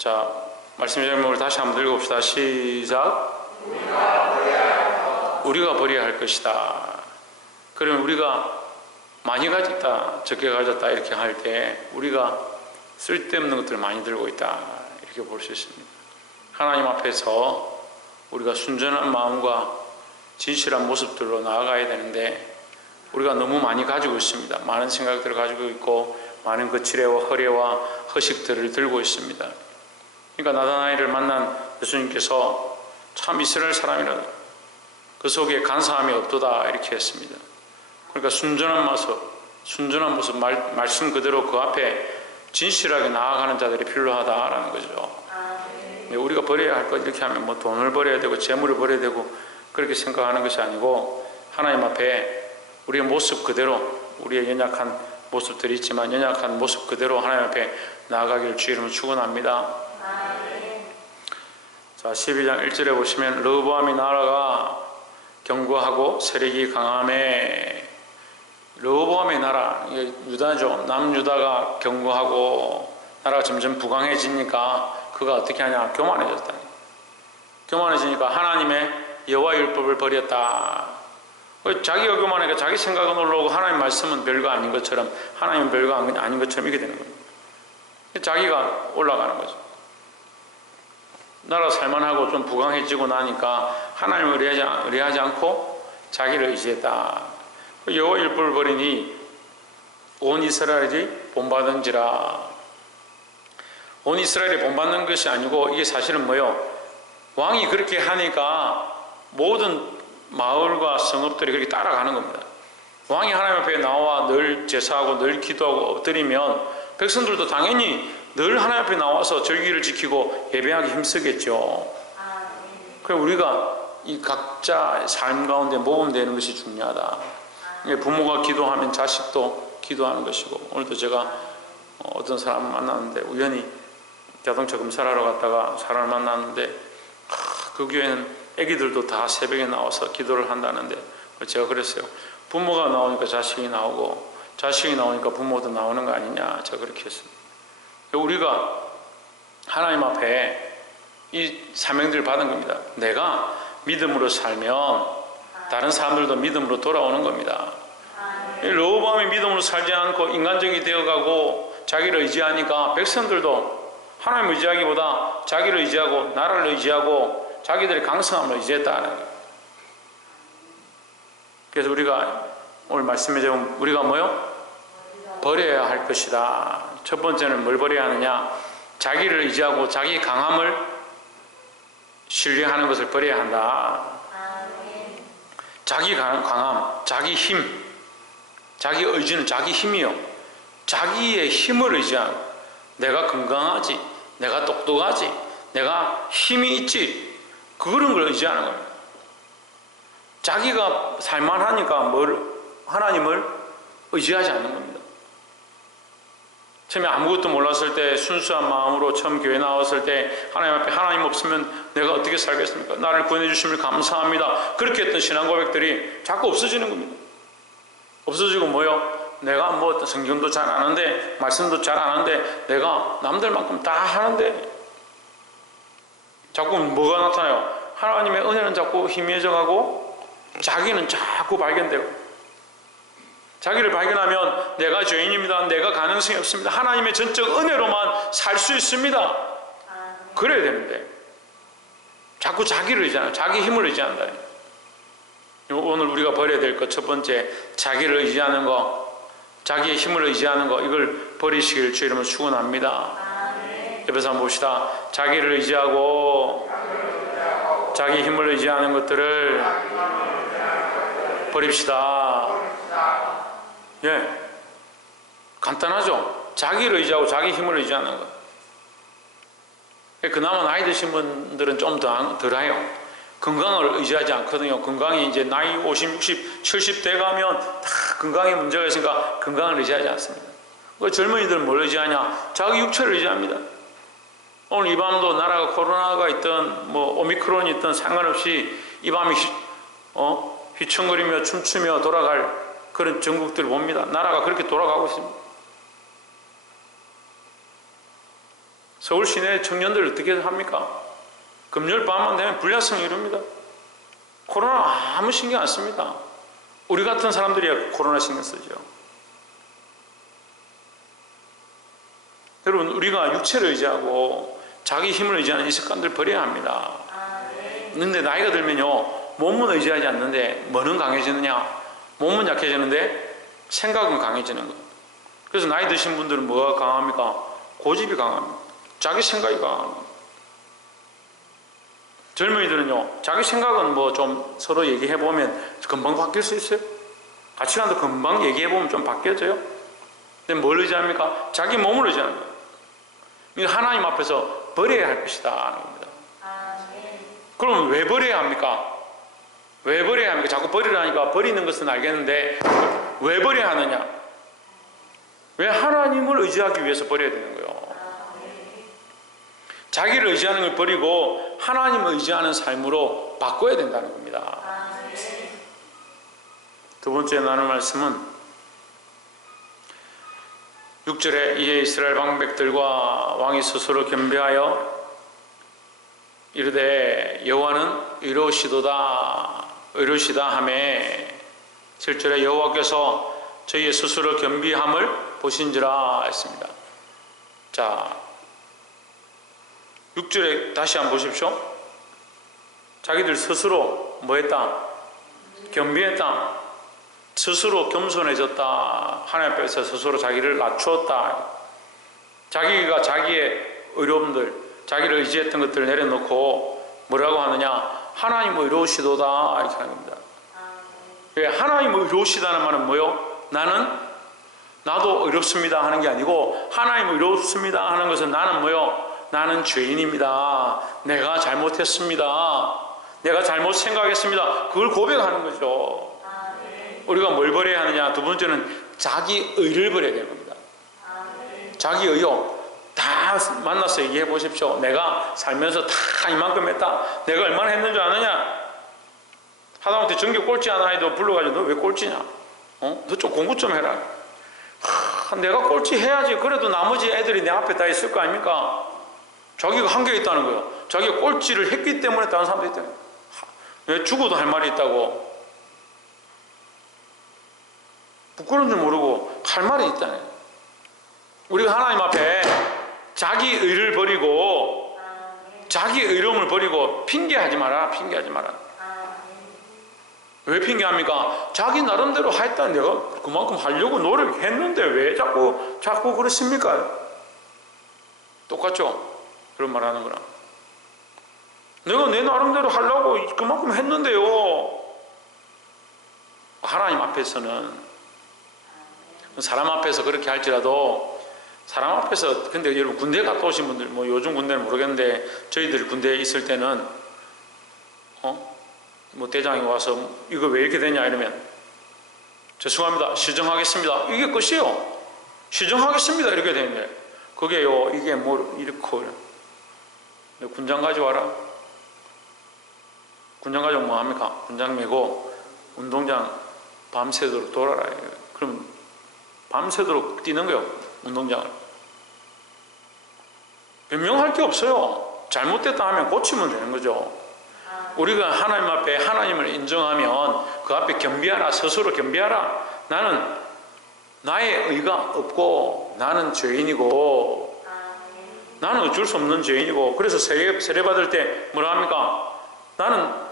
자, 말씀 제목을 다시 한번 읽어봅시다. 시작. 우리가 버려야 할 것이다. 그러면 우리가 많이 가졌다, 적게 가졌다 이렇게 할 때 우리가 쓸데없는 것들을 많이 들고 있다 이렇게 볼 수 있습니다. 하나님 앞에서 우리가 순전한 마음과 진실한 모습들로 나아가야 되는데 우리가 너무 많이 가지고 있습니다. 많은 생각들을 가지고 있고 많은 거칠애와 허례와 허식들을 들고 있습니다. 그러니까 나다나엘을 만난 예수님께서 참 이스라엘 사람이라 그 속에 간사함이 없도다 이렇게 했습니다. 그러니까 순전한 모습, 말씀 그대로 그 앞에 진실하게 나아가는 자들이 필요하다라는 거죠. 우리가 버려야 할 것 이렇게 하면 뭐 돈을 버려야 되고 재물을 버려야 되고 그렇게 생각하는 것이 아니고 하나님 앞에 우리의 모습 그대로 우리의 연약한 모습들이 있지만 연약한 모습 그대로 하나님 앞에 나아가기를 주의 이름으로 축원합니다. 자, 12장 1절에 보시면 르호보암이 나라가 견고하고 세력이 강함에 르호보암의 나라, 유다죠. 남유다가 견고하고 나라가 점점 부강해지니까 그가 어떻게 하냐? 교만해졌다. 교만해지니까 하나님의 여호와 율법을 버렸다. 자기가 교만하니까 자기 생각은 올라오고 하나님 말씀은 별거 아닌 것처럼 하나님은 별거 아닌 것처럼 이게 되는 거예요. 자기가 올라가는 거죠. 나라 살만하고 좀 부강해지고 나니까 하나님을 의뢰하지 않고 자기를 의지했다. 여호와 율법을 버리니 온 이스라엘이 본받은지라. 온 이스라엘이 본받는 것이 아니고 이게 사실은 뭐요? 왕이 그렇게 하니까 모든 마을과 성읍들이 그렇게 따라가는 겁니다. 왕이 하나님 앞에 나와 늘 제사하고 늘 기도하고 엎드리면 백성들도 당연히 늘 하나님 앞에 나와서 절기를 지키고 예배하기 힘쓰겠죠. 그래서 우리가 이 각자 삶 가운데 모범되는 것이 중요하다. 부모가 기도하면 자식도 기도하는 것이고, 오늘도 제가 어떤 사람을 만났는데 우연히 자동차 검사하러 갔다가 사람을 만났는데 그 교회는 애기들도 다 새벽에 나와서 기도를 한다는데 제가 그랬어요. 부모가 나오니까 자식이 나오고 자식이 나오니까 부모도 나오는 거 아니냐, 제가 그렇게 했습니다. 우리가 하나님 앞에 이 사명들을 받은 겁니다. 내가 믿음으로 살면 다른 사람들도 믿음으로 돌아오는 겁니다. 르호보암이 믿음으로 살지 않고 인간적이 되어가고 자기를 의지하니까 백성들도 하나님을 의지하기보다 자기를 의지하고 나라를 의지하고 자기들의 강성함을 의지했다는 거예요. 그래서 우리가 오늘 말씀해 주면 우리가 뭐요? 버려야 할 것이다. 첫 번째는 뭘 버려야 하느냐? 자기를 의지하고 자기 강함을 신뢰하는 것을 버려야 한다. 자기 강함, 자기 힘, 자기 의지는 자기 힘이요. 자기의 힘을 의지하고 내가 건강하지, 내가 똑똑하지, 내가 힘이 있지, 그런 걸 의지하는 겁니다. 자기가 살만하니까 하나님을 의지하지 않는 겁니다. 처음에 아무것도 몰랐을 때 순수한 마음으로 처음 교회 나왔을 때 하나님 앞에 하나님 없으면 내가 어떻게 살겠습니까? 나를 구원해 주심을 감사합니다. 그렇게 했던 신앙 고백들이 자꾸 없어지는 겁니다. 없어지고 뭐요? 내가 뭐 성경도 잘 아는데 말씀도 잘 아는데 내가 남들만큼 다 하는데 자꾸 뭐가 나타나요? 하나님의 은혜는 자꾸 희미해져 가고 자기는 자꾸 발견되고, 자기를 발견하면 내가 죄인입니다. 내가 가능성이 없습니다. 하나님의 전적 은혜로만 살 수 있습니다. 그래야 되는데 자꾸 자기를 의지하는, 자기 힘을 의지한다. 오늘 우리가 버려야 될 것 첫 번째, 자기를 의지하는 거, 자기의 힘을 의지하는 거, 이걸 버리시길 주의 이름으로 축원합니다. 옆에서 한번 봅시다. 자기를 의지하고 자기 힘을 의지하는 것들을 버립시다. 예, 간단하죠. 자기를 의지하고 자기 힘을 의지하는 것. 그나마 나이 드신 분들은 좀 덜해요. 건강을 의지하지 않거든요. 건강이 이제 나이 50, 60, 70대 가면 다 건강에 문제가 있으니까 건강을 의지하지 않습니다. 젊은이들은 뭘 의지하냐? 자기 육체를 의지합니다. 오늘 이 밤도 나라가 코로나가 있든 뭐 오미크론이 있든 상관없이 이 밤이 휘청거리며 춤추며 돌아갈 그런 전국들을 봅니다. 나라가 그렇게 돌아가고 있습니다. 서울 시내 청년들 어떻게 합니까? 금요일 밤만 되면 불야성이 이룹니다. 코로나 아무 신경 안 씁니다. 우리 같은 사람들이야 코로나 신경 쓰죠. 여러분, 우리가 육체를 의지하고 자기 힘을 의지하는 이 습관들 버려야 합니다. 그런데 나이가 들면요, 몸은 의지하지 않는데 뭐는 강해지느냐? 몸은 약해지는데 생각은 강해지는 거예요. 그래서 나이 드신 분들은 뭐가 강합니까? 고집이 강합니다. 자기 생각이 강합니다. 젊은이들은요, 자기 생각은 뭐 좀 서로 얘기해보면 금방 바뀔 수 있어요. 가치관도 금방 얘기해보면 좀 바뀌어져요. 근데 뭘 의지합니까? 자기 몸을 의지하는 거예요. 그러니까 하나님 앞에서 버려야 할 것이다 하는 겁니다. 그럼 왜 버려야 합니까? 왜 버려야 합니까? 자꾸 버리라니까 버리는 것은 알겠는데 왜 버려야 하느냐? 왜 하나님을 의지하기 위해서 버려야 되는 거예요? 자기를 의지하는 걸 버리고 하나님을 의지하는 삶으로 바꿔야 된다는 겁니다. 두 번째 나눌 말씀은 6절에 이에 이스라엘 방백들과 왕이 스스로 겸비하여 이르되 여호와는 의로우시다 하매 7절에 여호와께서 저희의 스스로 겸비함을 보신지라 했습니다. 자, 6절에 다시 한번 보십시오. 자기들 스스로 뭐 했다? 겸비했다. 스스로 겸손해졌다. 하나님 앞에서 스스로 자기를 낮추었다. 자기가 자기의 어려움들, 자기를 의지했던 것들을 내려놓고 뭐라고 하느냐? 하나님 의로우시도다 이렇게 하는 겁니다. 왜 하나님 의로우시다는 말은 뭐요? 나도 의롭습니다 하는 게 아니고 하나님 의롭습니다 하는 것은 나는 뭐요? 나는 죄인입니다. 내가 잘못했습니다. 내가 잘못 생각했습니다. 그걸 고백하는 거죠. 우리가 뭘 버려야 하느냐? 두 번째는 자기 의를 버려야 되는 겁니다. 자기 의요. 다 만나서 얘기해 보십시오. 내가 살면서 다 이만큼 했다. 내가 얼마나 했는 줄 아느냐? 하다못해 전교 꼴찌 하나 해도 불러가지고 너 왜 꼴찌냐? 너 좀 공부 좀 해라. 내가 꼴찌 해야지. 그래도 나머지 애들이 내 앞에 다 있을 거 아닙니까? 자기가 한계가 있다는 거예요. 자기가 꼴찌를 했기 때문에 다른 사람들이 있다는 거예요. 왜 죽어도 할 말이 있다고. 부끄러운 줄 모르고 할 말이 있다는 거예요. 우리가 하나님 앞에 자기 의를 버리고 자기 의로움을 버리고 핑계하지 마라. 핑계하지 마라. 왜 핑계합니까? 자기 나름대로 했다. 내가 그만큼 하려고 노력했는데 왜 자꾸 그러십니까? 똑같죠? 그런 말 하는 거랑. 내가 내 나름대로 하려고 그만큼 했는데요. 하나님 앞에서는, 사람 앞에서 그렇게 할지라도, 사람 앞에서, 근데 여러분 군대 갔다 오신 분들, 뭐 요즘 군대는 모르겠는데, 저희들 군대에 있을 때는, 뭐 대장이 와서 이거 왜 이렇게 되냐 이러면, 죄송합니다. 시정하겠습니다. 이게 끝이에요. 시정하겠습니다. 이렇게 되는데, 그게요, 이게 뭐, 이렇고, 군장 가져와라. 군장 가져오면 뭐 합니까? 군장 메고 운동장 밤새도록 돌아라. 그럼 밤새도록 뛰는 거예요. 운동장을. 변명할 게 없어요. 잘못됐다 하면 고치면 되는 거죠. 우리가 하나님 앞에 하나님을 인정하면 그 앞에 겸비하라. 스스로 겸비하라. 나는 나의 의가 없고 나는 죄인이고 나는 어쩔 수 없는 죄인이고, 그래서 세례 받을 때 뭐라 합니까? 나는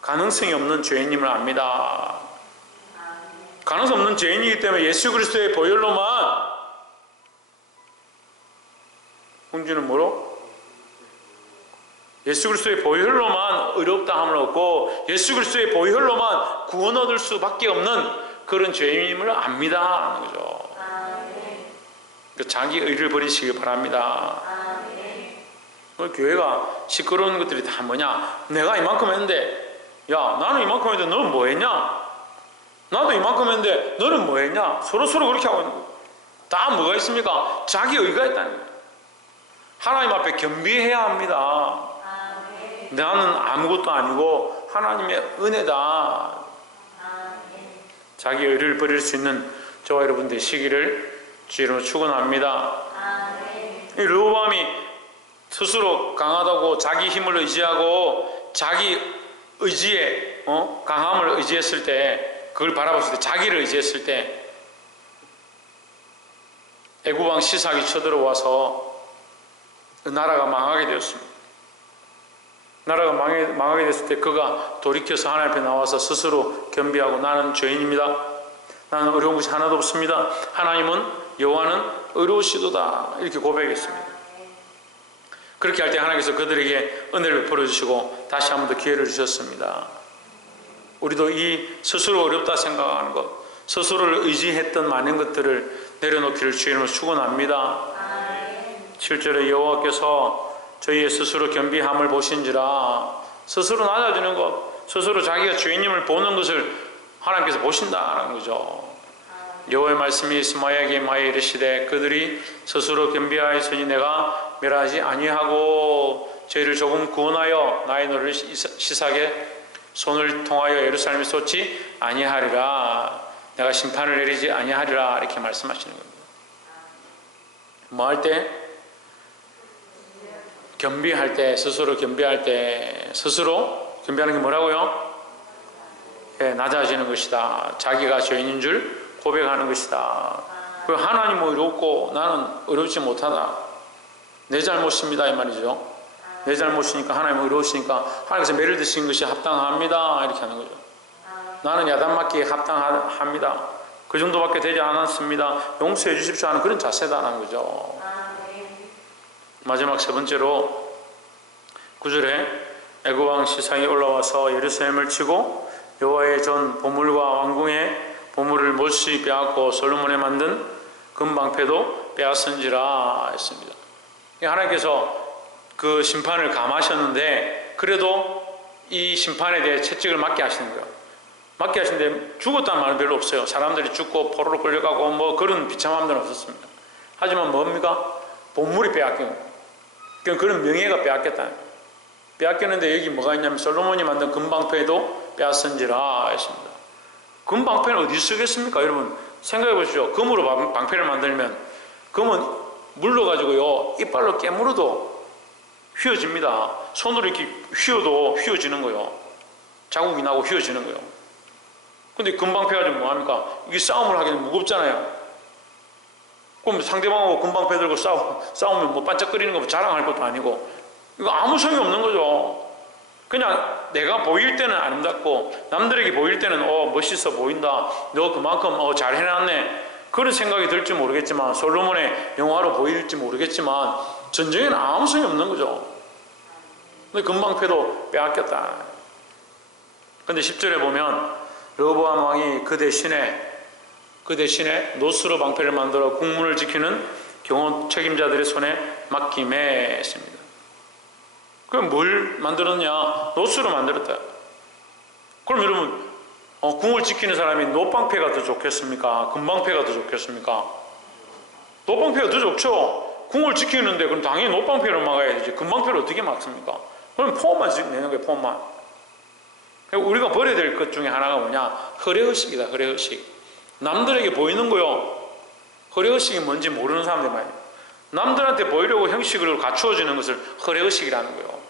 가능성이 없는 죄인임을 압니다. 가능성 없는 죄인이기 때문에 예수 그리스도의 보혈로만, 홍주는 뭐로? 예수 그리스도의 보혈로만 의롭다 함을 얻고 예수 그리스도의 보혈로만 구원 얻을 수밖에 없는 그런 죄인임을 압니다 하는 거죠. 자기 의를 버리시기 바랍니다. 교회가 시끄러운 것들이 다 뭐냐? 내가 이만큼 했는데, 야, 나는 이만큼 했는데 너는 뭐 했냐? 나도 이만큼 했는데 너는 뭐 했냐? 서로 그렇게 하고 있는 거예요. 다 뭐가 있습니까? 자기 의가 있다는 거예요. 하나님 앞에 겸비해야 합니다. 나는 아무것도 아니고 하나님의 은혜다. 자기 의를 버릴 수 있는 저와 여러분 되시기를 주로 축원합니다. 이 르호보암이 스스로 강하다고 자기 힘을 의지하고 자기 의지에 강함을 의지했을 때, 그걸 바라봤을 때, 자기를 의지했을 때 애굽왕 시삭이 쳐들어와서 그 나라가 망하게 되었습니다. 나라가 망하게 됐을 때 그가 돌이켜서 하나님 앞에 나와서 스스로 겸비하고 나는 죄인입니다. 나는 어려운 것이 하나도 없습니다. 하나님은 여호와는 의로우시도다. 이렇게 고백했습니다. 그렇게 할 때 하나님께서 그들에게 은혜를 베풀어 주시고 다시 한 번 더 기회를 주셨습니다. 우리도 이 스스로 어렵다 생각하는 것, 스스로를 의지했던 많은 것들을 내려놓기를 주의 이름으로 축원합니다. 7절에 여호와께서 저희의 스스로 겸비함을 보신지라, 스스로 낮아지는 것, 스스로 자기가 죄인임을 보는 것을 하나님께서 보신다는 거죠. 여호와의 말씀이 스마야에게 임하여 이르시되 그들이 스스로 겸비하였으니 내가 멸하지 아니하고 저희를 조금 구원하여 나의 노를 시삭에 손을 통하여 예루살렘에 쏟지 아니하리라. 내가 심판을 내리지 아니하리라. 이렇게 말씀하시는 겁니다. 뭐 할 때? 겸비할 때, 스스로 겸비할 때, 스스로 겸비하는 게 뭐라고요? 낮아지는 것이다. 자기가 죄인인 줄 고백하는 것이다. 그 하나님 의롭고 나는 의롭지 못하다. 내 잘못입니다 이 말이죠. 내 잘못이니까 하나님 의로우시니까 하나님께서 매를 드신 것이 합당합니다 이렇게 하는 거죠. 나는 야단맞기에 합당합니다. 그 정도밖에 되지 않았습니다. 용서해 주십시오 하는 그런 자세다라는 거죠. 마지막 세 번째로 9절에 애굽왕 시삭이 올라와서 예루살렘을 치고 여호와의 전 보물과 왕궁의 보물을 몰시 빼앗고 솔로몬에 만든 금방패도 빼앗은지라 했습니다. 하나님께서 그 심판을 감하셨는데 그래도 이 심판에 대해 채찍을 맞게 하시는 거예요. 맞게 하시는데 죽었다는 말은 별로 없어요. 사람들이 죽고 포로로 끌려가고 뭐 그런 비참함들은 없었습니다. 하지만 뭡니까? 보물이 빼앗긴 거예요. 그런 명예가 빼앗겼다는 거예요. 빼앗겼는데 여기 뭐가 있냐면 솔로몬이 만든 금방패도 빼앗은지라 했습니다. 금방패는 어디 쓰겠습니까? 여러분 생각해 보십시오. 금으로 방패를 만들면 금은 물로 가지고요 이빨로 깨물어도 휘어집니다. 손으로 이렇게 휘어도 휘어지는 거예요. 자국이 나고 휘어지는 거예요. 근데 금방패 가지고 뭐합니까? 이게 싸움을 하기는 무겁잖아요. 그럼 상대방하고 금방패 들고 싸우면 뭐 반짝거리는 거 자랑할 것도 아니고 이거 아무 소용이 없는 거죠. 그냥 내가 보일 때는 아름답고 남들에게 보일 때는 멋있어 보인다. 너 그만큼 잘 해놨네. 그런 생각이 들지 모르겠지만 솔로몬의 영화로 보일지 모르겠지만 전쟁에는 아무 소용이 없는 거죠. 근데 금방패도 빼앗겼다. 근데 10절에 보면 르호보암 왕이 그 대신에 노스로 방패를 만들어 국문을 지키는 경호 책임자들의 손에 맡김에 했습니다. 그럼 뭘 만들었냐? 노스로 만들었다. 그럼 여러분 궁을 지키는 사람이 노방패가 더 좋겠습니까? 금방패가 더 좋겠습니까? 노방패가 더 좋죠. 궁을 지키는데 그럼 당연히 노방패로 막아야 되지. 금방패로 어떻게 막습니까? 그럼 포함만 내는 거예요. 포함만. 우리가 버려야 될 것 중에 하나가 뭐냐? 허례의식이다. 허례의식. 남들에게 보이는 거요. 허례의식이 뭔지 모르는 사람들이 많아요. 남들한테 보이려고 형식을 갖추어지는 것을 허례의식이라는 거예요.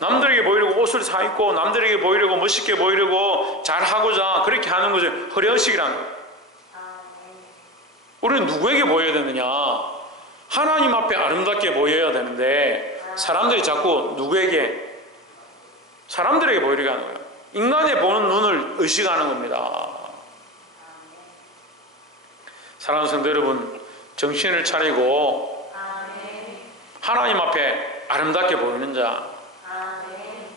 남들에게 보이려고 옷을 사 입고 남들에게 보이려고 멋있게 보이려고 잘하고자 그렇게 하는 것을 허례의식이라는 거예요. 우리는 누구에게 보여야 되느냐? 하나님 앞에 아름답게 보여야 되는데 사람들이 자꾸 누구에게? 사람들에게 보이려고 하는 거예요. 인간의 보는 눈을 의식하는 겁니다. 사랑하는 성도 여러분, 정신을 차리고 하나님 앞에 아름답게 보이는 자,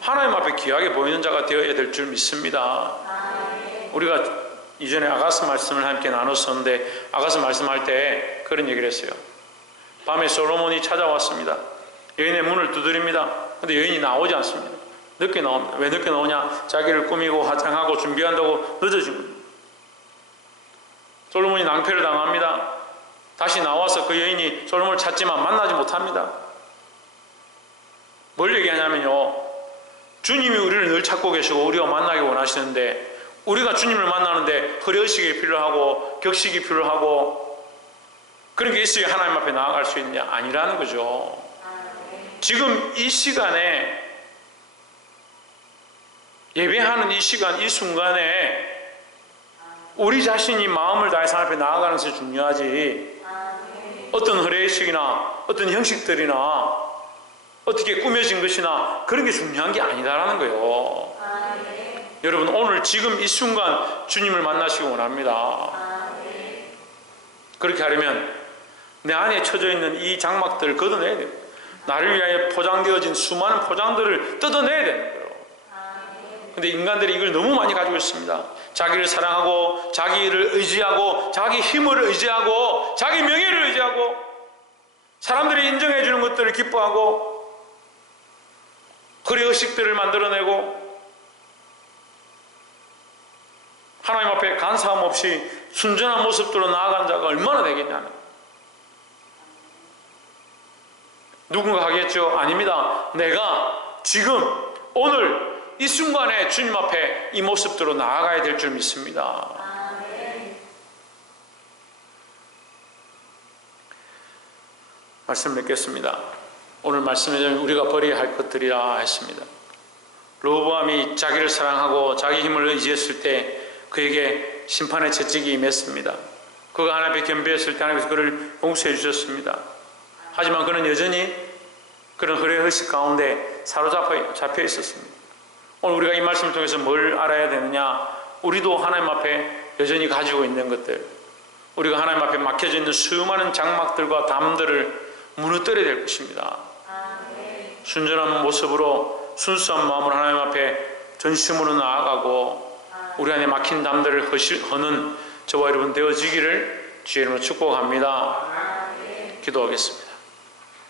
하나님 앞에 귀하게 보이는 자가 되어야 될 줄 믿습니다. 우리가 이전에 아가스 말씀을 함께 나눴었는데 아가스 말씀할 때 그런 얘기를 했어요. 밤에 솔로몬이 찾아왔습니다. 여인의 문을 두드립니다. 근데 여인이 나오지 않습니다. 늦게 나옵니다. 왜 늦게 나오냐? 자기를 꾸미고 화장하고 준비한다고 늦어진 겁니다. 솔로몬이 낭패를 당합니다. 다시 나와서 그 여인이 솔로몬을 찾지만 만나지 못합니다. 뭘 얘기하냐면요, 주님이 우리를 늘 찾고 계시고 우리가 만나기 원하시는데 우리가 주님을 만나는데 허례의식이 필요하고 격식이 필요하고 그런 게 있어야 하나님 앞에 나아갈 수 있느냐? 아니라는 거죠. 지금 이 시간에 예배하는 이 시간, 이 순간에 우리 자신이 마음을 다해서 하나님 앞에 나아가는 것이 중요하지, 어떤 흐레식이나 어떤 형식들이나 어떻게 꾸며진 것이나 그런 게 중요한 게 아니다라는 거예요. 여러분, 오늘 지금 이 순간 주님을 만나시기 원합니다. 그렇게 하려면 내 안에 쳐져 있는 이 장막들을 걷어내야 돼요. 나를 위하여 포장되어진 수많은 포장들을 뜯어내야 되는 거예요. 근데 인간들이 이걸 너무 많이 가지고 있습니다. 자기를 사랑하고, 자기를 의지하고, 자기 힘을 의지하고, 자기 명예를 의지하고, 사람들이 인정해 주는 것들을 기뻐하고, 그의 의식들을 만들어내고, 하나님 앞에 간사함 없이 순전한 모습으로 나아간 자가 얼마나 되겠냐는. 누군가 하겠죠? 아닙니다. 내가 지금 오늘 이 순간에 주님 앞에 이 모습대로 나아가야 될 줄 믿습니다. 말씀 맺겠습니다. 오늘 말씀에 우리가 버려야 할 것들이라 했습니다. 르호보암이 자기를 사랑하고 자기 힘을 의지했을 때 그에게 심판의 채찍이 임했습니다. 그가 하나님 앞에 겸비했을 때 하나님께서 그를 용서해 주셨습니다. 하지만 그는 여전히 그런 흐레 의식 가운데 사로잡혀 있었습니다. 오늘 우리가 이 말씀을 통해서 뭘 알아야 되느냐? 우리도 하나님 앞에 여전히 가지고 있는 것들, 우리가 하나님 앞에 막혀져 있는 수많은 장막들과 담들을 무너뜨려야 될 것입니다. 순전한 모습으로 순수한 마음으로 하나님 앞에 전심으로 나아가고 우리 안에 막힌 담들을 허는 저와 여러분 되어지기를 주의 이름으로 축복합니다. 기도하겠습니다.